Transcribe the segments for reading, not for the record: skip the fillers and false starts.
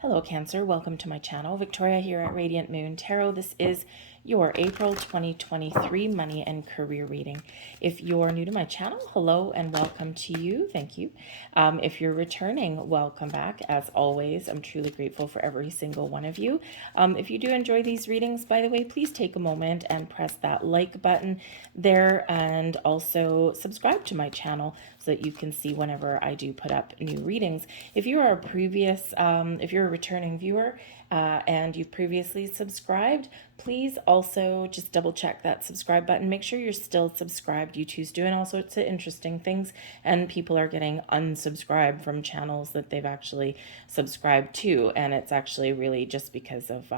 Hello Cancer, welcome to my channel. Victoria here at Radiant Moon Tarot. This is your April 2023 money and career reading. If you're new to my channel, hello and welcome to you. Thank you. If you're returning, welcome back. As always, I'm truly grateful for every single one of you. If you do enjoy these readings, by the way, please take a moment and press that like button there and also subscribe to my channel so that you can see whenever I do put up new readings. If you are a if you're a returning viewer and you've previously subscribed, please also just double check that subscribe button. Make sure you're still subscribed. YouTube's doing all sorts of interesting things, and people are getting unsubscribed from channels that they've actually subscribed to, and it's actually really just because of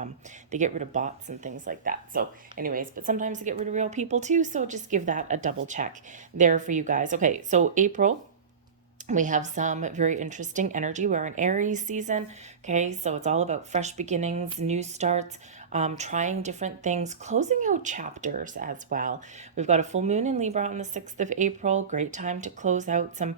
they get rid of bots and things like that. So anyways, but sometimes they get rid of real people too, so just give that a double check there for you guys. Okay, so April, we have some very interesting energy. We're in Aries season. Okay, so it's all about fresh beginnings, new starts, trying different things, closing out chapters as well. We've got a full moon in Libra on the 6th of April. Great time to close out some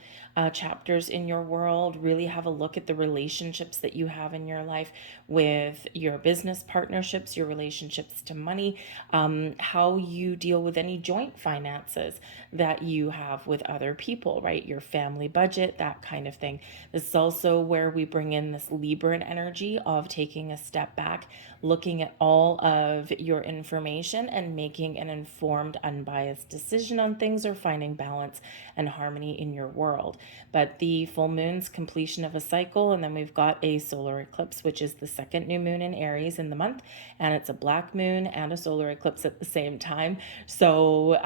chapters in your world. Really have a look at the relationships that you have in your life with your business partnerships, your relationships to money, how you deal with any joint finances that you have with other people, right? Your family budget, that kind of thing. This is also where we bring in this Libran energy of taking a step back, looking at all of your information and making an informed, unbiased decision on things, or finding balance and harmony in your world. But the full moon's completion of a cycle, and then we've got a solar eclipse, which is the second new moon in Aries in the month, and it's a black moon and a solar eclipse at the same time. So,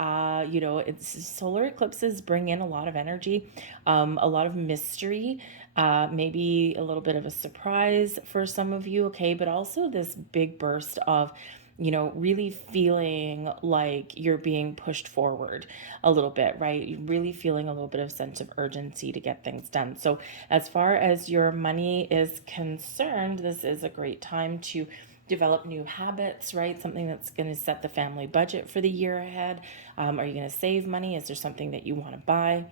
it's solar eclipses bring in a lot of energy, a lot of mystery, maybe a little bit of a surprise for some of you, okay, but also this big burst of really feeling like you're being pushed forward a little bit, right? Really feeling a little bit of sense of urgency to get things done. So as far as your money is concerned, this is a great time to develop new habits, right? Something that's going to set the family budget for the year ahead. Are you going to save money? Is there something that you want to buy?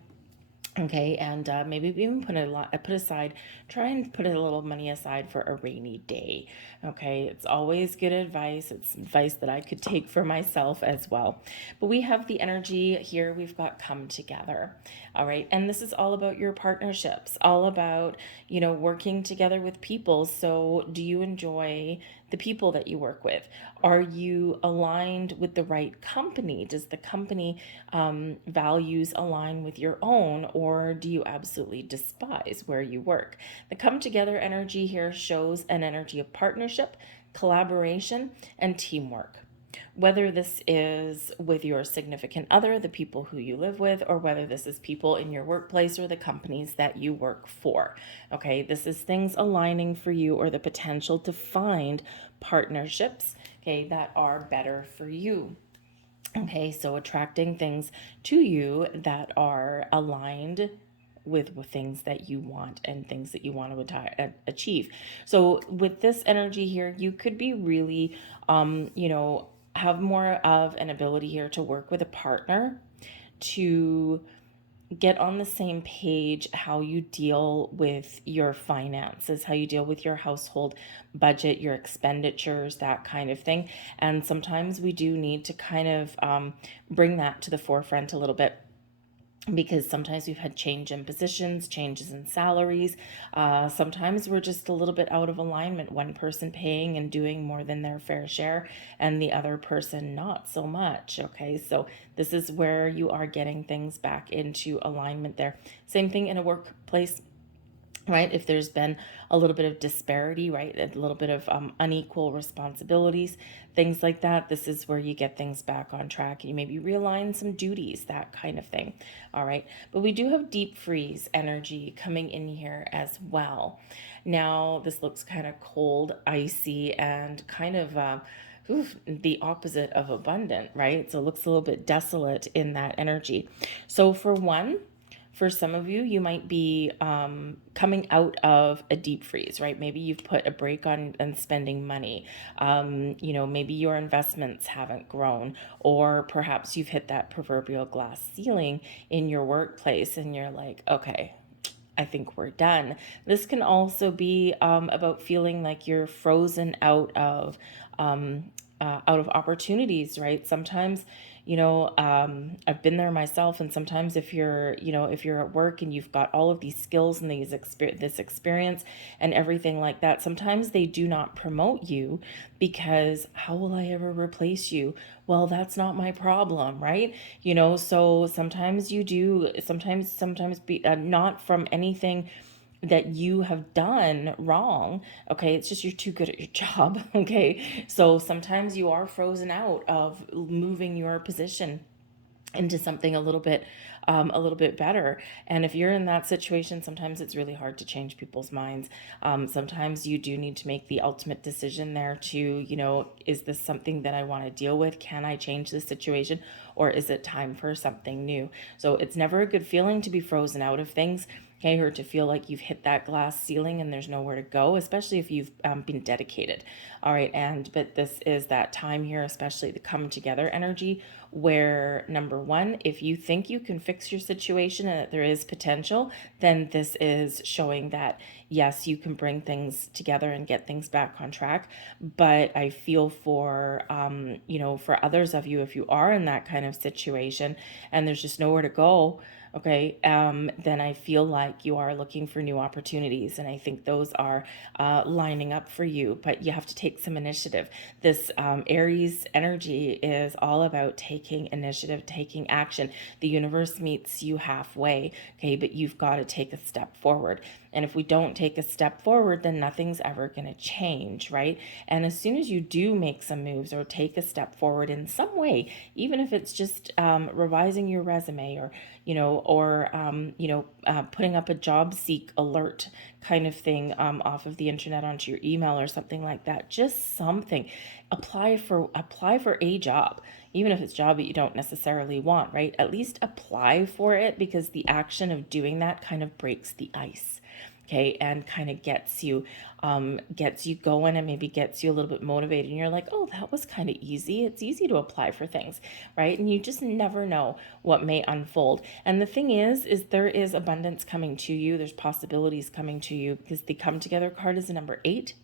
Okay, and maybe even try and put a little money aside for a rainy day. Okay, it's always good advice. It's advice that I could take for myself as well. But we have the energy here. We've got come together. All right, and this is all about your partnerships, all about, working together with people. So do you enjoy the people that you work with? Are you aligned with the right company? Does the company values align with your own, or do you absolutely despise where you work? The come together energy here shows an energy of partnership, collaboration, and teamwork. Whether this is with your significant other, the people who you live with, or whether this is people in your workplace or the companies that you work for. Okay, this is things aligning for you, or the potential to find partnerships, okay, that are better for you. Okay, so attracting things to you that are aligned with things that you want and things that you want to achieve. So with this energy here, you could be really, have more of an ability here to work with a partner to get on the same page how you deal with your finances, how you deal with your household budget, your expenditures, that kind of thing. And sometimes we do need to kind of bring that to the forefront a little bit, because sometimes we've had change in positions, changes in salaries. Sometimes we're just a little bit out of alignment, one person paying and doing more than their fair share and the other person not so much. Okay, so this is where you are getting things back into alignment there. Same thing in a workplace, right? If there's been a little bit of disparity, right? A little bit of unequal responsibilities, things like that. This is where you get things back on track. You maybe realign some duties, that kind of thing. All right. But we do have deep freeze energy coming in here as well. Now, this looks kind of cold, icy, and kind of the opposite of abundant, right? So it looks a little bit desolate in that energy. So for some of you, you might be coming out of a deep freeze, right? Maybe you've put a break on spending money. Maybe your investments haven't grown, or perhaps you've hit that proverbial glass ceiling in your workplace and you're like, okay, I think we're done. This can also be about feeling like you're frozen out of opportunities, right? Sometimes, I've been there myself, and sometimes if you're at work and you've got all of these skills and this experience and everything like that, sometimes they do not promote you because how will I ever replace you? Well, that's not my problem, right? So sometimes you do, sometimes be not from anything that you have done wrong. Okay, it's just you're too good at your job. Okay, so sometimes you are frozen out of moving your position into something a little bit better. And if you're in that situation, sometimes it's really hard to change people's minds. Sometimes you do need to make the ultimate decision there to, is this something that I want to deal with? Can I change the situation? Or is it time for something new? So it's never a good feeling to be frozen out of things. Okay, or to feel like you've hit that glass ceiling and there's nowhere to go, especially if you've been dedicated. All right, but this is that time here, especially the come together energy, where number one, if you think you can fix your situation and that there is potential, then this is showing that yes, you can bring things together and get things back on track. But I feel for for others of you, if you are in that kind of situation and there's just nowhere to go, okay, then I feel like you are looking for new opportunities. And I think those are lining up for you, but you have to take some initiative. This Aries energy is all about taking initiative, taking action. The universe meets you halfway, okay, but you've got to take a step forward. And if we don't take a step forward, then nothing's ever going to change, right? And as soon as you do make some moves or take a step forward in some way, even if it's just revising your resume or, putting up a job seek alert kind of thing off of the internet onto your email or something like that, just something. Apply for a job, even if it's a job that you don't necessarily want, right? At least apply for it, because the action of doing that kind of breaks the ice. Okay, and kind of gets you going, and maybe gets you a little bit motivated, and you're like, oh, that was kind of easy. It's easy to apply for things, right? And you just never know what may unfold. And the thing is there is abundance coming to you. There's possibilities coming to you, because the come together card is a number 8.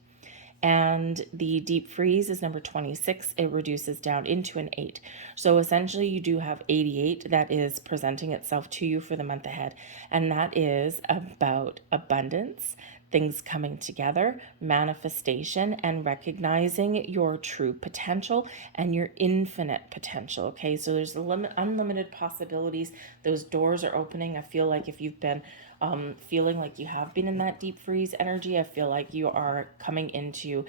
And the deep freeze is number 26. It reduces down into an 8. So essentially you do have 88 that is presenting itself to you for the month ahead. And that is about abundance, things coming together, manifestation, and recognizing your true potential and your infinite potential. Okay, so there's unlimited possibilities. Those doors are opening. I feel like if you've been feeling like you have been in that deep freeze energy, I feel like you are coming into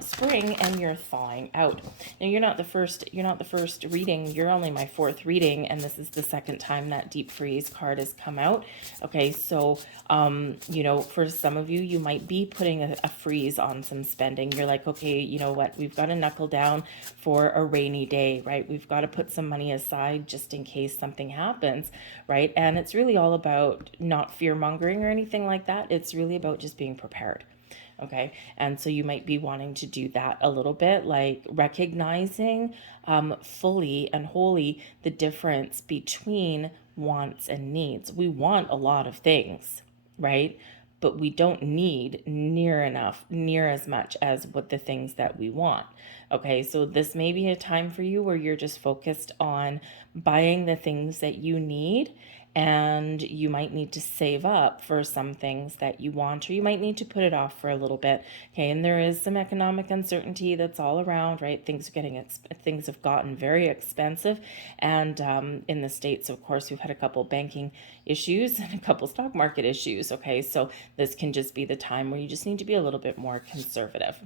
spring and you're thawing out. Now you're not the first reading. You're only my 4th reading, and this is the 2nd time that deep freeze card has come out. Okay, so for some of you, you might be putting a freeze on some spending. You're like, okay, you know what, we've got to knuckle down for a rainy day, right? We've got to put some money aside just in case something happens, right? And it's really all about not fear mongering or anything like that. It's really about just being prepared. Okay, and so you might be wanting to do that a little bit, like recognizing fully and wholly the difference between wants and needs. We want a lot of things, right? But we don't need near as much as what the things that we want. Okay, so this may be a time for you where you're just focused on buying the things that you need, and you might need to save up for some things that you want, or you might need to put it off for a little bit. Okay, and there is some economic uncertainty that's all around, right? Things have gotten very expensive, and in the States, of course, we've had a couple banking issues and a couple stock market issues. Okay, so this can just be the time where you just need to be a little bit more conservative.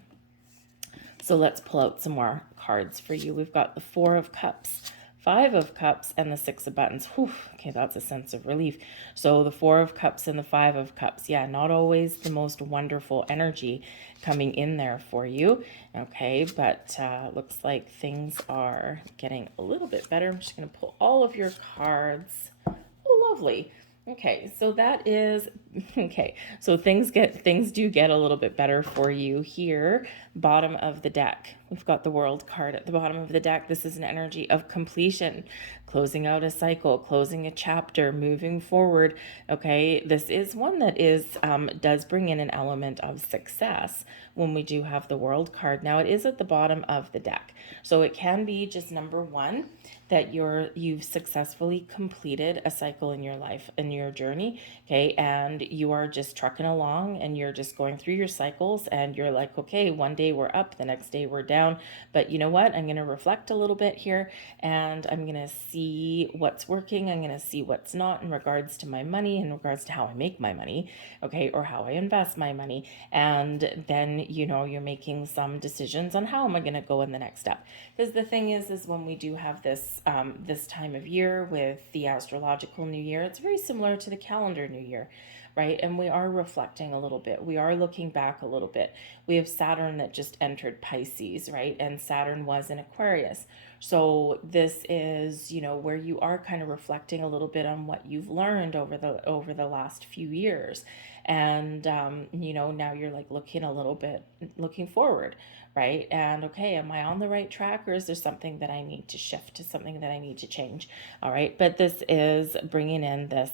So let's pull out some more cards for you. We've got the 4 of Cups, 5 of Cups, and the 6 of Buttons. Whew, okay, that's a sense of relief. So the 4 of Cups and the 5 of Cups. Yeah, not always the most wonderful energy coming in there for you. Okay, but looks like things are getting a little bit better. I'm just going to pull all of your cards. Oh, lovely. Okay, so that is Okay, so things do get a little bit better for you here. Bottom of the deck, we've got the World card at the bottom of the deck. This is an energy of completion, closing out a cycle, closing a chapter, moving forward. Okay, this is one that is does bring in an element of success when we do have the World card. Now it is at the bottom of the deck, so it can be just number one, that you've successfully completed a cycle in your life, in your journey. Okay, and you are just trucking along and you're just going through your cycles, and you're like, okay, one day we're up, the next day we're down, but you know what, I'm going to reflect a little bit here, and I'm going to see what's working, I'm going to see what's not in regards to my money, in regards to how I make my money, okay, or how I invest my money. And then, you're making some decisions on how am I going to go in the next step. Because the thing is when we do have this this time of year with the astrological new year, it's very similar to the calendar new year, right? And we are reflecting a little bit. We are looking back a little bit. We have Saturn that just entered Pisces, right? And Saturn was in Aquarius. So this is, where you are kind of reflecting a little bit on what you've learned over the last few years. And now you're like looking forward, right? And okay, am I on the right track, or is there something that I need to shift, to something that I need to change? All right, but this is bringing in this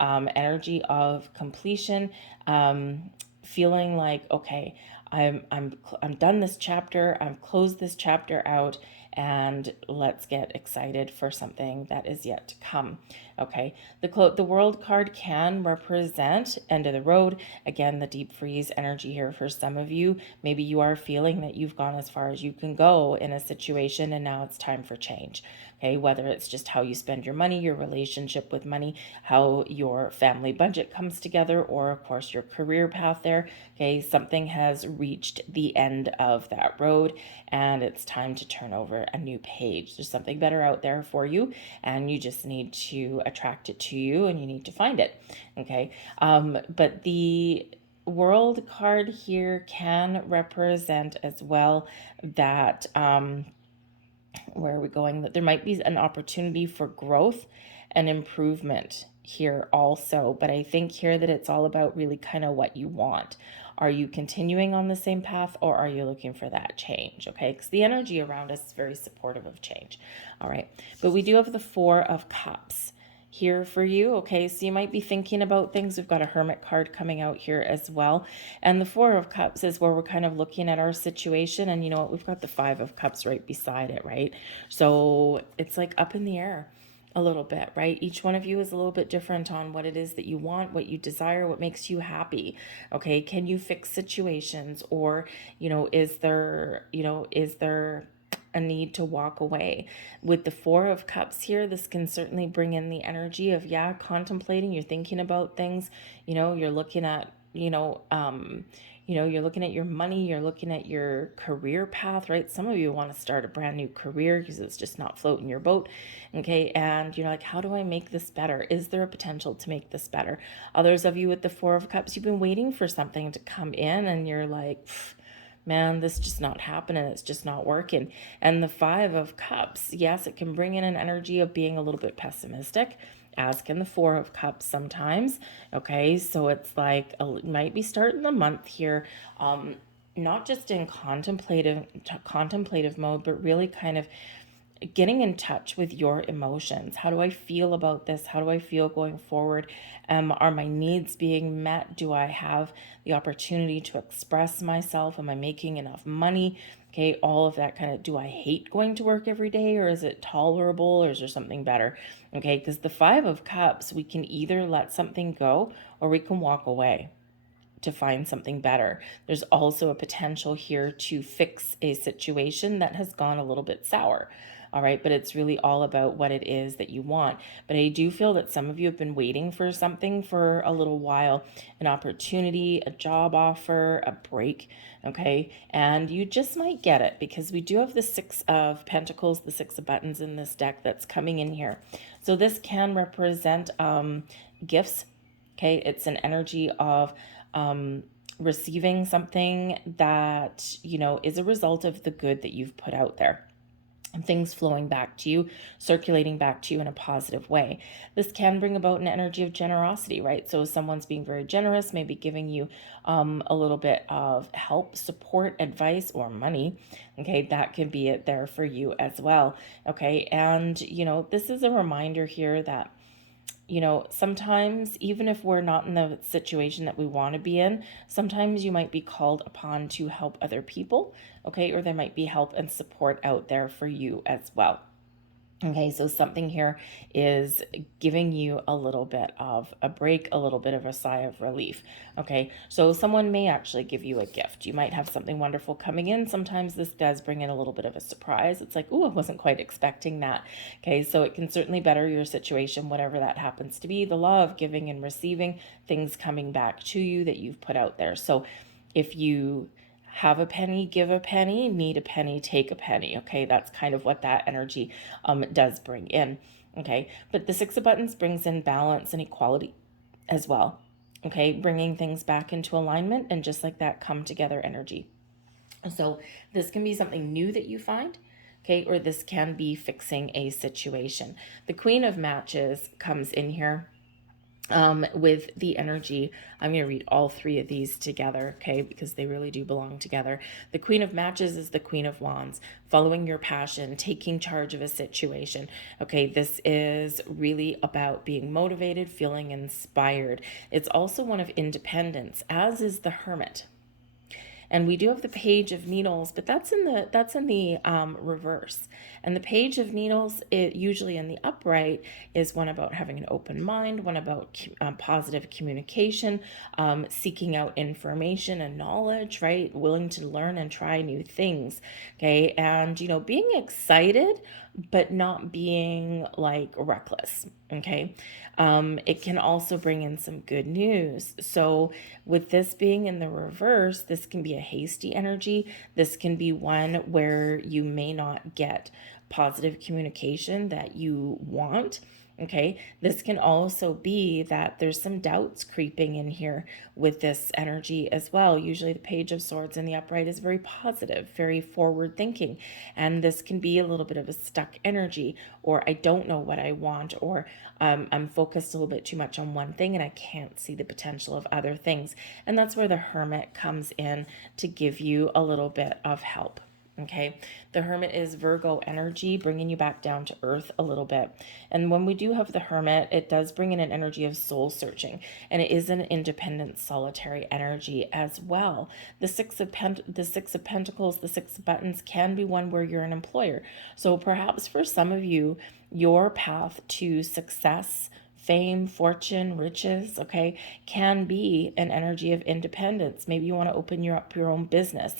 energy of completion, feeling like, okay, I'm done this chapter, I've closed this chapter out, and let's get excited for something that is yet to come. Okay, the World card can represent end of the road. Again, the deep freeze energy here for some of you. Maybe you are feeling that you've gone as far as you can go in a situation, and now it's time for change. Okay, whether it's just how you spend your money, your relationship with money, how your family budget comes together, or of course your career path there. Okay, something has reached the end of that road, and it's time to turn over a new page. There's something better out there for you, and you just need to attract it to you, and you need to find it. Okay, but the World card here can represent as well that where are we going, that there might be an opportunity for growth and improvement here also. But I think here that it's all about really kind of what you want. Are you continuing on the same path, or are you looking for that change? Okay, because the energy around us is very supportive of change. All right, but we do have the Four of Cups here for you. Okay, so you might be thinking about things. We've got a Hermit card coming out here as well, and the Four of Cups is where we're kind of looking at our situation, and you know what, we've got the Five of Cups right beside it, right? So it's like up in the air a little bit, right? Each one of you is a little bit different on what it is that you want, what you desire, what makes you happy. Okay, can you fix situations, or is there a need to walk away? With the Four of Cups here, this can certainly bring in the energy of, contemplating, you're thinking about things, you're looking at, you're looking at your money, you're looking at your career path, right? Some of you want to start a brand new career because it's just not floating your boat. Okay, and you're like, how do I make this better? Is there a potential to make this better? Others of you with the Four of Cups, you've been waiting for something to come in, and you're like, man, this is just not happening. It's just not working. And the Five of Cups, yes, it can bring in an energy of being a little bit pessimistic, as can the Four of Cups sometimes. Okay, so it's like, might be starting the month here, not just in contemplative mode, but really kind of getting in touch with your emotions. How do I feel about this? How do I feel going forward? Are my needs being met? Do I have the opportunity to express myself? Am I making enough money? Okay, all of that kind of, do I hate going to work every day, or is it tolerable, or is there something better? Okay, because the Five of Cups, we can either let something go, or we can walk away to find something better. There's also a potential here to fix a situation that has gone a little bit sour. All right, but it's really all about what it is that you want. But I do feel that some of you have been waiting for something for a little while, an opportunity, a job offer, a break, okay? And you just might get it, because we do have the Six of Pentacles, the Six of Buttons in this deck that's coming in here. So this can represent gifts, okay? It's an energy of receiving something that, is a result of the good that you've put out there. things flowing back to you, circulating back to you in a positive way. This can bring about an energy of generosity, right? So someone's being very generous, maybe giving you a little bit of help, support, advice, or money. Okay, that can be it there for you as well. Okay, and this is a reminder here that sometimes even if we're not in the situation that we want to be in, sometimes you might be called upon to help other people, okay? Or there might be help and support out there for you as well. Okay, so something here is giving you a little bit of a break, a little bit of a sigh of relief. Okay, so someone may actually give you a gift. You might have something wonderful coming in. Sometimes this does bring in a little bit of a surprise. It's like, oh, I wasn't quite expecting that. Okay, so it can certainly better your situation, whatever that happens to be. The law of giving and receiving, things coming back to you that you've put out there. So if you have a penny, give a penny, need a penny, take a penny. Okay, that's kind of what that energy does bring in. Okay, but the Six of Buttons brings in balance and equality as well. Okay, bringing things back into alignment and just like that come together energy. So this can be something new that you find. Okay, or this can be fixing a situation. The Queen of Matches comes in here with the energy. I'm going to read all three of these together, okay, because they really do belong together. The Queen of Matches is the Queen of Wands, following your passion, taking charge of a situation. Okay, this is really about being motivated, feeling inspired. It's also one of independence, as is the Hermit. And we do have the Page of Needles, but that's in the reverse. And the Page of Needles, it usually in the upright, is one about having an open mind, one about positive communication, seeking out information and knowledge, right? Willing to learn and try new things, okay? And, being excited, but not being like reckless, okay? It can also bring in some good news. So with this being in the reverse, this can be a hasty energy. This can be one where you may not get positive communication that you want. Okay, this can also be that there's some doubts creeping in here with this energy as well. Usually the Page of Swords in the upright is very positive, very forward thinking. And this can be a little bit of a stuck energy, or I don't know what I want, or I'm focused a little bit too much on one thing and I can't see the potential of other things. And that's where the Hermit comes in to give you a little bit of help. Okay, the Hermit is Virgo energy, bringing you back down to earth a little bit. And when we do have the Hermit, it does bring in an energy of soul searching, and it is an independent, solitary energy as well. The Six of Pentacles, the Six of Buttons can be one where you're an employer. So perhaps for some of you, your path to success, fame, fortune, riches, okay, can be an energy of independence. Maybe you want to open up your own business,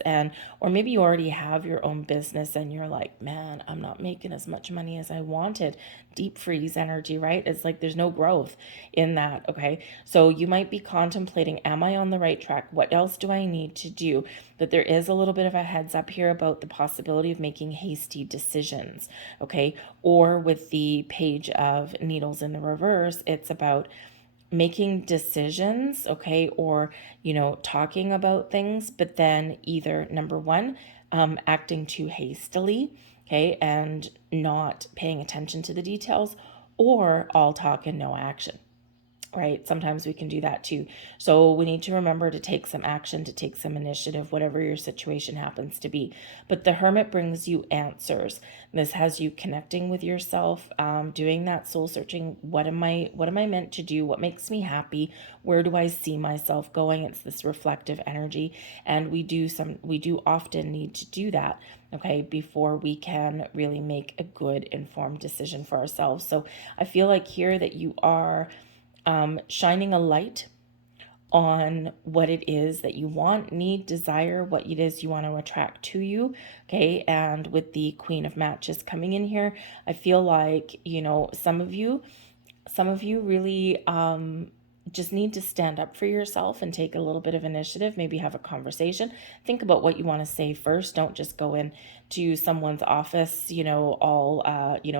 or maybe you already have your own business and you're like, man, I'm not making as much money as I wanted. Deep freeze energy, right? It's like there's no growth in that, okay? So you might be contemplating, am I on the right track? What else do I need to do? But there is a little bit of a heads up here about the possibility of making hasty decisions, okay? Or with the Page of Needles in the reverse, it's about making decisions, okay, or talking about things, but then either number one, acting too hastily, okay, and not paying attention to the details, or all talk and no action. Right? Sometimes we can do that too. So we need to remember to take some action, to take some initiative, whatever your situation happens to be. But the Hermit brings you answers. This has you connecting with yourself, doing that soul searching. What am I meant to do? What makes me happy? Where do I see myself going? It's this reflective energy. And we do often need to do that, okay, before we can really make a good informed decision for ourselves. So I feel like here that you are shining a light on what it is that you want, need, desire, what it is you want to attract to you, okay? And with the Queen of Matches coming in here, I feel like, some of you really just need to stand up for yourself and take a little bit of initiative, maybe have a conversation. Think about what you want to say first. Don't just go in to someone's office, all,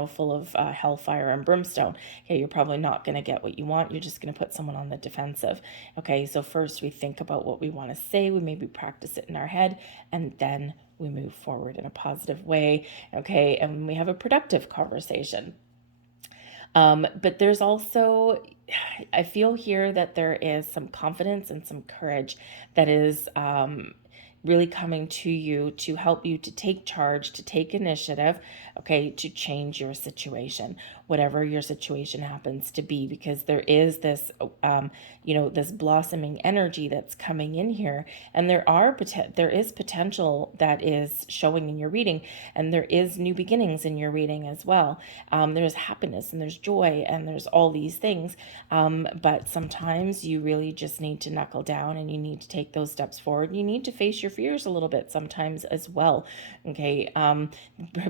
full of hellfire and brimstone. Okay, you're probably not going to get what you want. You're just going to put someone on the defensive. Okay, so first we think about what we want to say. We maybe practice it in our head, and then we move forward in a positive way. Okay, and we have a productive conversation. But there's also, I feel here that there is some confidence and some courage that is really coming to you to help you to take charge, to take initiative, okay, to change your situation, whatever your situation happens to be, because there is this, this blossoming energy that's coming in here, and there is potential that is showing in your reading, and there is new beginnings in your reading as well. There's happiness and there's joy and there's all these things, but sometimes you really just need to knuckle down and you need to take those steps forward. You need to face your fears a little bit sometimes as well. Okay,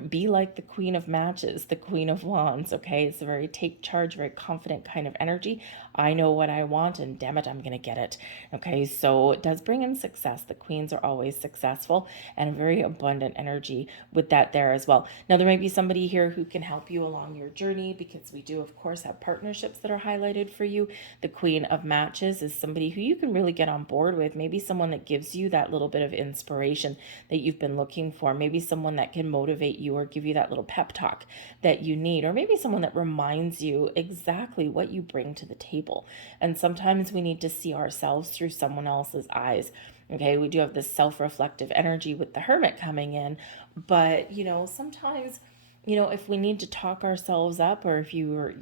be like the Queen of Matches, the Queen of Wands. Okay, it's a very take charge, very confident kind of energy. I know what I want, and damn it, I'm gonna get it. Okay, so it does bring in success. The queens are always successful, and a very abundant energy with that there as well. Now, there might be somebody here who can help you along your journey, because we do, of course, have partnerships that are highlighted for you. The Queen of Matches is somebody who you can really get on board with. Maybe someone that gives you that little bit of inspiration that you've been looking for. Maybe someone that can motivate you or give you that little pep talk that you need, or maybe someone that reminds you exactly what you bring to the table. And sometimes we need to see ourselves through someone else's eyes. Okay, we do have this self-reflective energy with the Hermit coming in, but sometimes, if we need to talk ourselves up, or if you're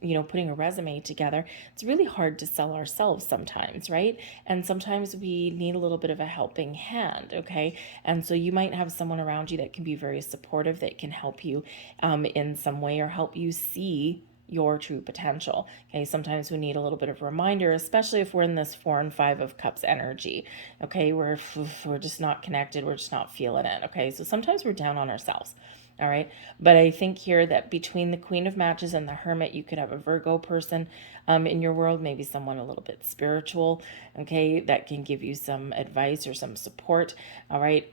putting a resume together, it's really hard to sell ourselves sometimes, right? And sometimes we need a little bit of a helping hand, okay? And so you might have someone around you that can be very supportive, that can help you in some way, or help you see your true potential. Okay, sometimes we need a little bit of a reminder, especially if we're in this 4 and 5 of Cups energy. Okay, we're just not connected, we're just not feeling it. Okay, so sometimes we're down on ourselves. All right, but I think here that between the Queen of Matches and the Hermit, you could have a Virgo person in your world, maybe someone a little bit spiritual, okay, that can give you some advice or some support. All right,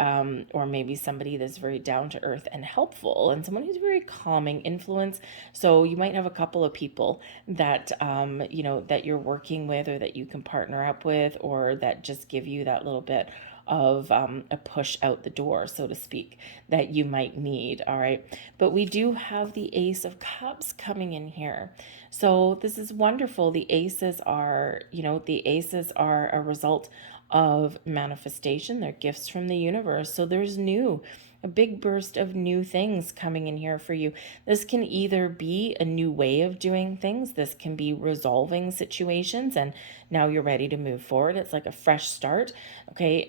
or maybe somebody that's very down to earth and helpful, and someone who's very calming influence. So you might have a couple of people that that you're working with, or that you can partner up with, or that just give you that little bit of a push out the door, so to speak, that you might need. All right, but we do have the Ace of Cups coming in here, so this is wonderful. The aces are a result of manifestation. They're gifts from the universe. So there's a big burst of new things coming in here for you. This can either be a new way of doing things. This can be resolving situations, and now you're ready to move forward. It's like a fresh start, okay?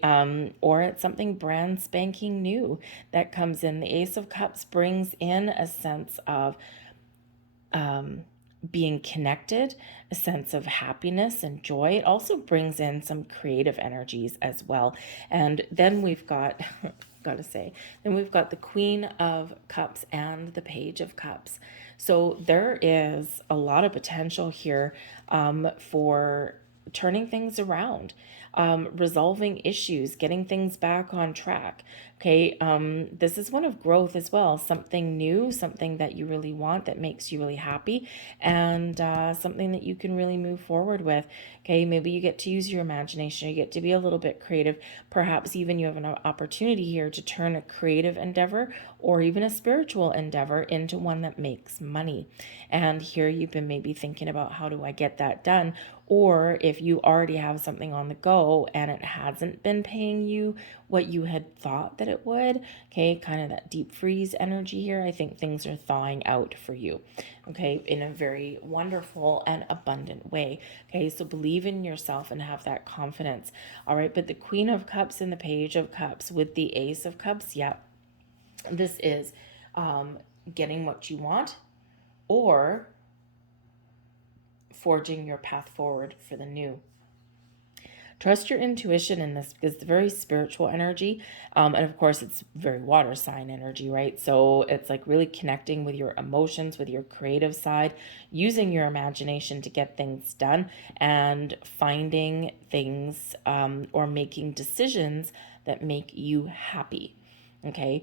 Or it's something brand spanking new that comes in. The Ace of Cups brings in a sense of being connected, a sense of happiness and joy. It also brings in some creative energies as well. And then we've got, we've got the Queen of Cups and the Page of Cups. So there is a lot of potential here for turning things around, resolving issues, getting things back on track. Okay, this is one of growth as well. Something new, something that you really want, that makes you really happy, and something that you can really move forward with. Okay, maybe you get to use your imagination, you get to be a little bit creative. Perhaps even you have an opportunity here to turn a creative endeavor or even a spiritual endeavor into one that makes money. And here you've been maybe thinking about, how do I get that done? Or if you already have something on the go and it hasn't been paying you what you had thought that it would, okay, kind of that deep freeze energy here. I think things are thawing out for you, okay, in a very wonderful and abundant way. Okay, so believe in yourself and have that confidence. All right, but the Queen of Cups and the Page of Cups with the Ace of Cups, yeah, this is getting what you want, or forging your path forward for the new. Trust your intuition in this because it's very spiritual energy. And of course, it's very water sign energy, right? So it's like really connecting with your emotions, with your creative side, using your imagination to get things done, and finding things or making decisions that make you happy. Okay,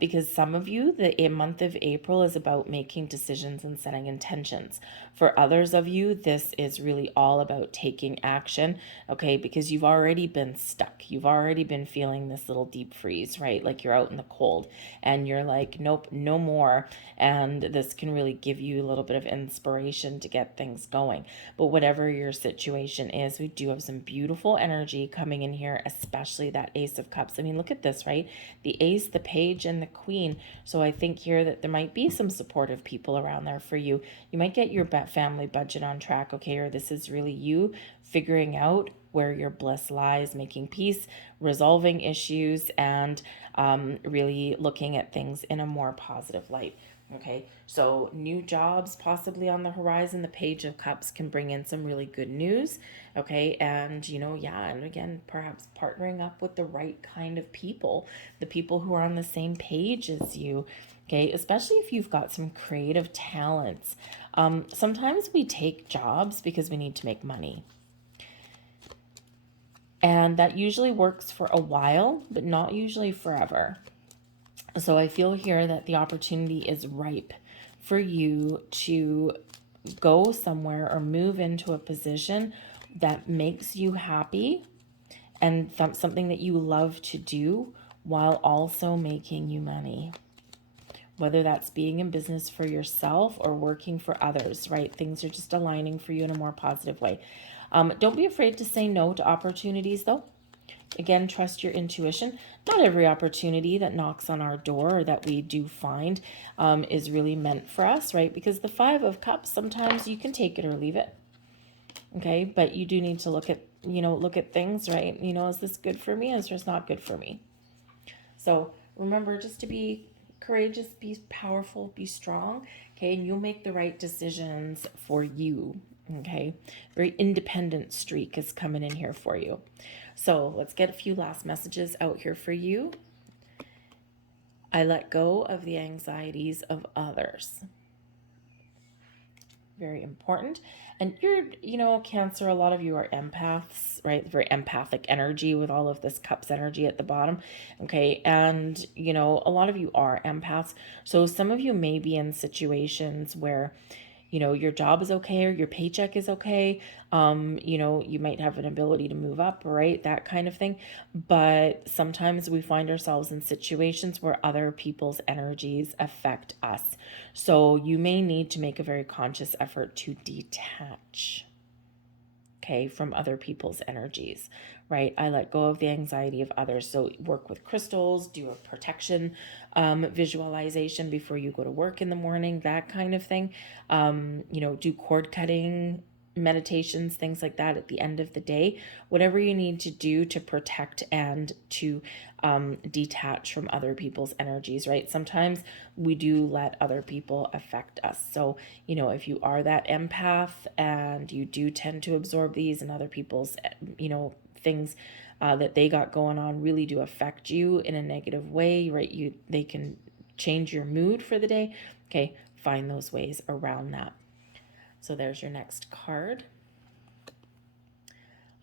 because some of you, the month of April is about making decisions and setting intentions. For others of you, this is really all about taking action, okay, because you've already been stuck. You've already been feeling this little deep freeze, right? Like you're out in the cold and you're like, nope, no more. And this can really give you a little bit of inspiration to get things going. But whatever your situation is, we do have some beautiful energy coming in here, especially that Ace of Cups. I mean, look at this, right? The Ace, the Page, and the Queen. So I think here that there might be some supportive people around there for you. You might get your family budget on track, okay? Or this is really you figuring out where your bliss lies, making peace, resolving issues, and really looking at things in a more positive light. Okay, so new jobs possibly on the horizon. The Page of Cups can bring in some really good news. Okay, and yeah, and again, perhaps partnering up with the right kind of people, the people who are on the same page as you. Okay, especially if you've got some creative talents. Sometimes we take jobs because we need to make money. And that usually works for a while, but not usually forever. So I feel here that the opportunity is ripe for you to go somewhere or move into a position that makes you happy and something that you love to do while also making you money. Whether that's being in business for yourself or working for others, right? Things are just aligning for you in a more positive way. Don't be afraid to say no to opportunities, though. Again, trust your intuition. Not every opportunity that knocks on our door or that we do find is really meant for us, right? Because the Five of Cups, sometimes you can take it or leave it. Okay, but you do need to look at things, right? Is this good for me? Is this not good for me? So remember just to be courageous, be powerful, be strong, okay? And you'll make the right decisions for you, okay? Very independent streak is coming in here for you. So let's get a few last messages out here for you. I let go of the anxieties of others. Very important. And you're, Cancer, a lot of you are empaths, right? Very empathic energy with all of this Cups energy at the bottom. Okay. And, a lot of you are empaths. So some of you may be in situations where, your job is okay or your paycheck is okay. You might have an ability to move up, right? That kind of thing. But sometimes we find ourselves in situations where other people's energies affect us. So you may need to make a very conscious effort to detach, okay, from other people's energies, right? I let go of the anxiety of others. So work with crystals, do a protection visualization before you go to work in the morning, that kind of thing. Do cord cutting meditations, things like that at the end of the day, whatever you need to do to protect and to detach from other people's energies, right? Sometimes we do let other people affect us. So, if you are that empath and you do tend to absorb these and other people's, things that they got going on really do affect you in a negative way, right? They can change your mood for the day. Okay, find those ways around that. So there's your next card.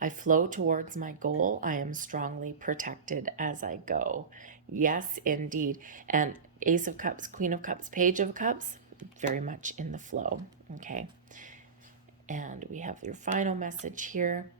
I flow towards my goal. I am strongly protected as I go. Yes, indeed. And Ace of Cups, Queen of Cups, Page of Cups, very much in the flow. Okay. And we have your final message here.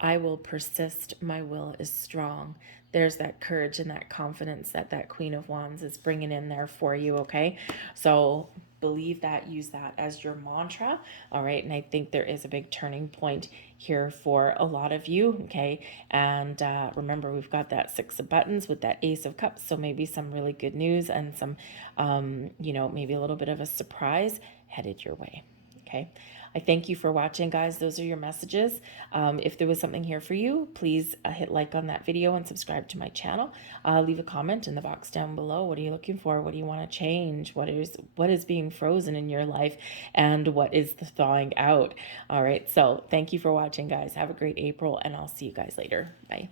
I will persist. My will is strong. There's that courage and that confidence that Queen of Wands is bringing in there for you, okay? So believe that, use that as your mantra, all right? And I think there is a big turning point here for a lot of you, okay? And remember, we've got that Six of Buttons with that Ace of Cups, so maybe some really good news and some, maybe a little bit of a surprise headed your way. Okay. I thank you for watching, guys. Those are your messages. If there was something here for you, please hit like on that video and subscribe to my channel. Leave a comment in the box down below. What are you looking for? What do you want to change? What is being frozen in your life? And what is the thawing out? All right. So thank you for watching, guys. Have a great April, and I'll see you guys later. Bye.